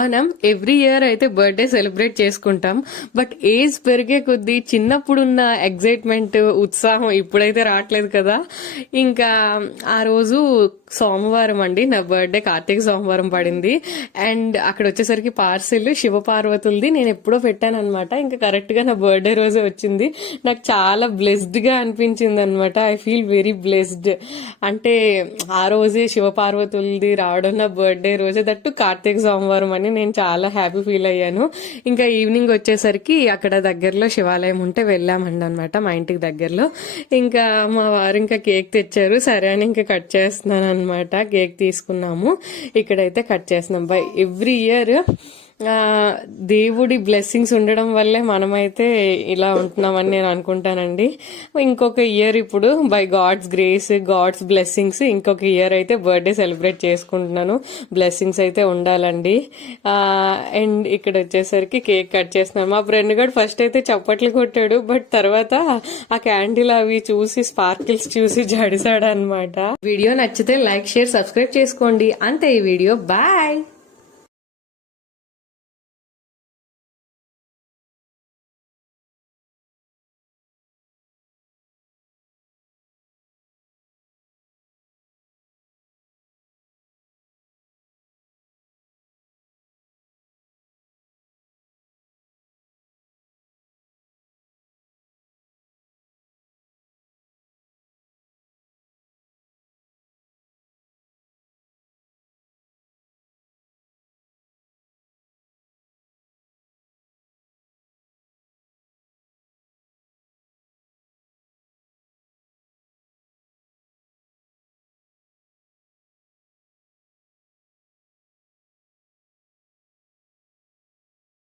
మనం every year అయితే birthday celebrate చేసుకుంటాం. బట్ ఏజ్ పెరిగే కొద్దీ చిన్నప్పుడున్న ఎగ్జైట్మెంట్, ఉత్సాహం ఇప్పుడైతే రావట్లేదు కదా. ఇంకా ఆ రోజు సోమవారం అండి, నా బర్త్డే కార్తీక సోమవారం పడింది. అండ్ అక్కడ వచ్చేసరికి పార్సిల్ శివపార్వతులది నేను ఎప్పుడో పెట్టాను అనమాట. ఇంకా కరెక్ట్ గా నా బర్త్డే రోజే వచ్చింది. నాకు చాలా బ్లెస్డ్ గా అనిపించింది అనమాట. I feel very blessed. అంటే ఆ రోజే శివపార్వతులది రావడం నా బర్త్డే రోజే, దట్టు కార్తీక సోమవారం అని నేను చాలా హ్యాపీ ఫీల్ అయ్యాను. ఇంకా ఈవినింగ్ వచ్చేసరికి అక్కడ దగ్గరలో శివాలయం ఉంటే వెళ్ళామండి అనమాట, మా ఇంటికి దగ్గరలో. ఇంకా మా వారు ఇంకా కేక్ తెచ్చారు, సరే అని ఇంకా కట్ చేస్తున్నాను అనమాట. కేక్ తీసుకున్నాము, ఇక్కడైతే కట్ చేస్తున్నాం. బై ఎవ్రీ ఇయర్ దేవుడి బ్లెస్సింగ్స్ ఉండడం వల్లే మనమైతే ఇలా ఉంటున్నామని నేను అనుకుంటానండి. ఇంకొక ఇయర్ ఇప్పుడు by God's grace, God's blessings ఇంకొక ఇయర్ అయితే బర్త్డే సెలబ్రేట్ చేసుకుంటున్నాను. బ్లెస్సింగ్స్ అయితే ఉండాలండి. అండ్ ఇక్కడ వచ్చేసరికి కేక్ కట్ చేస్తున్నాను. మా ఫ్రెండ్ గారు ఫస్ట్ అయితే చప్పట్లు కొట్టాడు, బట్ తర్వాత ఆ క్యాండిల్ అవి చూసి, స్పార్కిల్స్ చూసి జడిసాడు అనమాట. వీడియో నచ్చితే లైక్, షేర్, సబ్స్క్రైబ్ చేసుకోండి. అంతే ఈ వీడియో. బాయ్.